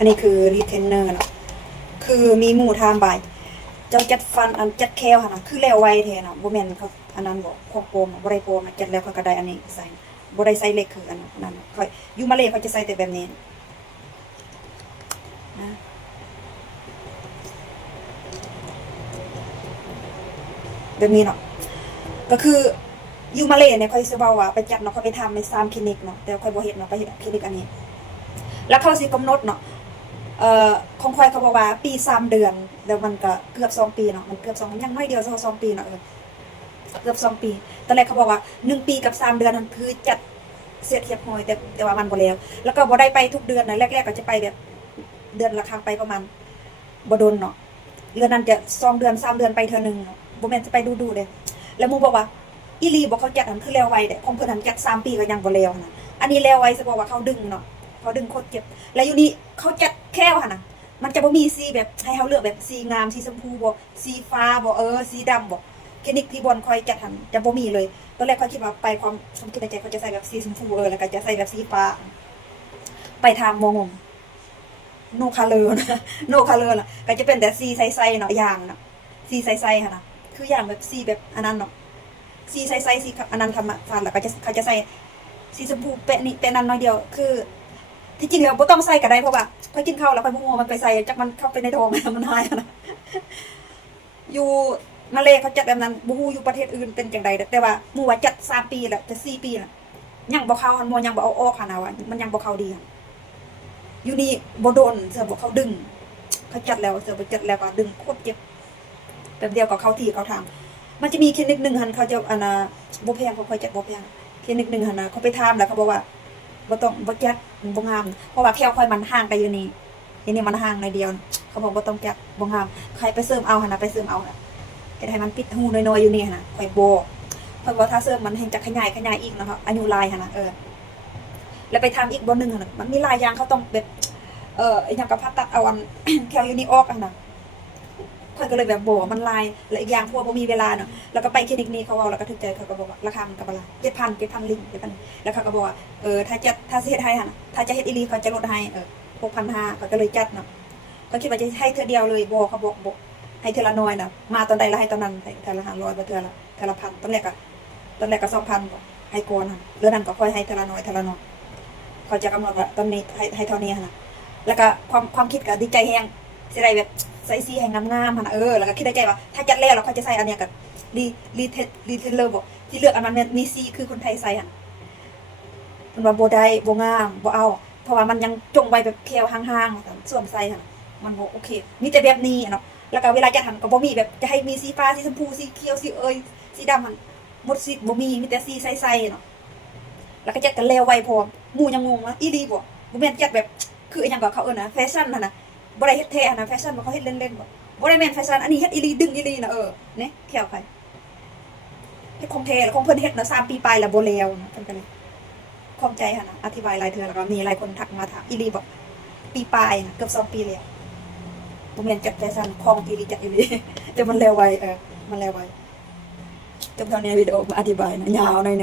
อันนี้คือรีเทนเนอร์เนาะคือมีหมู่ทามใบเจ้าจัดฟันอันจัดแควค่ะนะคือแล้วไวเทเนาะบ่แม่นเขาอันนั้นบ่ของโปมบ่ได้โปมจัดแล้วเขาก็ได้อันนี้ใส่บ่ได้ใส่เล็กคืออันนั้นเขาอยู่มาเลเขาจะใส่แต่แบบนี้นะแบบนี้เนาะก็คืออยู่มาเลเนี่ยค่อยสิเว้าว่าไปจัดเนาะเขาไปทำใน3คลินิกเนาะแต่ค่อยบ่เฮ็ดเนาะไปเฮ็ดคลินิกอันนี้แล้วเขาสิกำหนดเนาะของค่อยเขาบอกว่าปี3 เดือนแล้วมันก็เกือบ2 ปีเนาะมันเกือบ2ยังน้อยเดียว2 ปีเนาะเกือบ2 ปีตอนแรกเขาบอกว่า1 ปีกับ3 เดือนนั่นคือจัดเสียเทียบหอยแต่ว่ามันบ่แล้วก็บ่ได้ไปทุกเดือนนะแรกๆก็จะไปแบบเดือนละครั้งไปประมาณบ่โดนเนาะเดือนนั้นจะ2 เดือน3 เดือนไปเทื่อนึงเนาะบ่แม่นจะไปดูๆเด้แล้วหมู่บอกว่าอีลีบอกเขาจัดอันคือแล้วไวเด้ของเพิ่นหันจัด3 ปีก็ยังบ่แล้วนะอันนี้แล้วไวสิบอกว่าเขาดึงเนาะเขาดึงโคตรเจ็บแล้วอยู่นี่เขาจัดแค่ว่านะมันจะบ่มีสีแบบให้เขาเลือกแบบสีงามสีชมพูบ่สีฟ้าบ่สีดำบ่คลินิกที่บนคอยจัดหันจะบ่มีเลยตอนแรกเขาคิดว่าไปความคิดในใจเขาจะใส่แบบสีชมพูแล้วก็จะใส่แบบสีฟ้าไปทางมองโนคาเลอร์นะโนคาเลอร์ล่ะก็จะเป็นแต่สีใสๆเนาะอย่างเนาะสีใสๆค่ะนะคืออย่างแบบสีแบบอันนั้นเนาะสีใสๆสีอันนั้นธรรมชาติแล้วก็เขาจะใส่สีชมพูเป๊ะนี่เป็นนั้นน้อยเดียวคือที่จริงแล้วบ่ต้องใส่ก็ได้เพราะว่าพอกินข้าวแล้วพอมัวมันไปใส่จักมันเข้าไปในท้องมันหายนะอยู่มาเลเขาจัดแบบนั้นบ่ฮู้อยู่ประเทศอื่นเป็นจังได๋แต่ว่าหมู่ว่าจัด3 ปีแล้วจะ4 ปีแล้วยังบ่เข้าหันมัวยังบ่เอาออกหั่นน่ะว่ามันยังบ่เข้าดีอยู่นี่บ่โดนเสือบ่เขาดึงเขาจัดแล้วเสือบ่จัดแล้วก็ดึงโคตรเจ็บแป๊บเดียวก็เข้าที่เข้าทางมันจะมีคลินิกนึงหั่นเขาจะอันน่ะบ่แพงเขาค่อยจัดบ่แพงคลินิกนึงหั่นน่ะเขาไปถามแล้วเขาบอกว่าบ่ต้องบ่จัดบ่งามเพราะว่าแค่ค่อยมันห่างไปอยู่นี่ทีนี้มันห่างในเดียวเขาบอกบ่ต้องจัดบ่งามใครไปเสริมเอาหั่นน่ะไปเสริมเอาน่ะเฮ็ดให้มันปิดหูน้อยๆอยู่นี่หั่นน่ะค่อยบ่เพราะว่าถ้าเสริมมันแห่งจะขยายอีกนะคะอายุลายหั่นน่ะแล้วไปทำอีกบ่นึงหั่นน่ะมันมีหลายอย่างเขาต้องแบบอีหยังก็ผ่าตัดเอาอัน แค่อยู่นี่ออกหั่นน่ะค่อยก็เลยแบบบ่มันลายและอีกอย่างพวกบ่มีเวลาเนาะแล้วก็ไปคลินิกนี้เขาเว้าแล้วก็ถึงใจเขาก็บอกว่าราคามันก็บ่หลาย 7,000 ลิง7,000แล้วเขาก็บอกว่าถ้าสิเฮ็ดให้หั่นถ้าจะเฮ็ดอีหลีเขาจะลดให้6,500เขาก็เลยจัดเนาะเขาคิดว่าจะให้เทื่อเดียวเลยบ่เขาบอกบ่ให้เทื่อละน้อยน่ะมาตอนใดแล้วให้ตอนนั้นให้เทื่อละ500บ่เทื่อละพันตอนแรกก็2,000บ่ให้ก่อนหั่นเรื่องนั้นก็ค่อยให้เทื่อละน้อยเขาจะกำหนดว่าตอนนี้ให้เท่านี้หั่นน่ะแล้วก็ความคิดก็ดีใจแฮงสิได้แบบใส่สีให้งามๆหั่นแล้วก็คิดในใจว่าถ้าจัดแล้วเขาจะใส่อันเนี้ยก็รีเทนเลอร์บ่ที่เลือกอันนั้นมีสีคือคนไทยใส่หั่นเพิ่นว่าบ่ได้บ่งามบ่เอาเพราะว่ามันยังจงไว้แบบแควห่างๆสวมใส่หั่นมันบ่โอเคมีแต่แบบนี้เนาะแล้วก็เวลาจัดหั่นก็บ่มีแบบจะให้มีสีฟ้าสีชมพูสีเขียวสีสีดำหั่นหมดสิบ่มีแต่สีใสๆเนาะแล้วก็จัดกันแล้วไวพร้อมหมู่ยังงงว่าอีหลีบ่แม่นจัดแบบคืออีหยังก็เขานะแฟชั่นหั่นน่ะบ่ได้เฮ็ดแท้นะแฟชั่นบ่เขาเฮ็ดเล่นๆบ่ได้แม่นแฟชั่นอันนี้เฮ็ดอีหลีดึงอีหลีนะเนี่ยแควไปเฮ็ดของแท้แล้วของเพิ่นเฮ็ดนะ3 ปีปลายแล้วบ่แล้วเพิ่นก็เลยความใจหั่นน่ะอธิบายหลายเทื่อแล้วก็มีหลายคนทักมาถามอีหลีบ่ปีปลายนะเกือบ2 ปีแล้วบ่แม่นจัดแฟชั่นของอีหลีจัดอีหลีแต่มันแล้วไวมันแล้วไวจบเท่านี้วิดีโอมาอธิบายนะยาวหน่อยนึง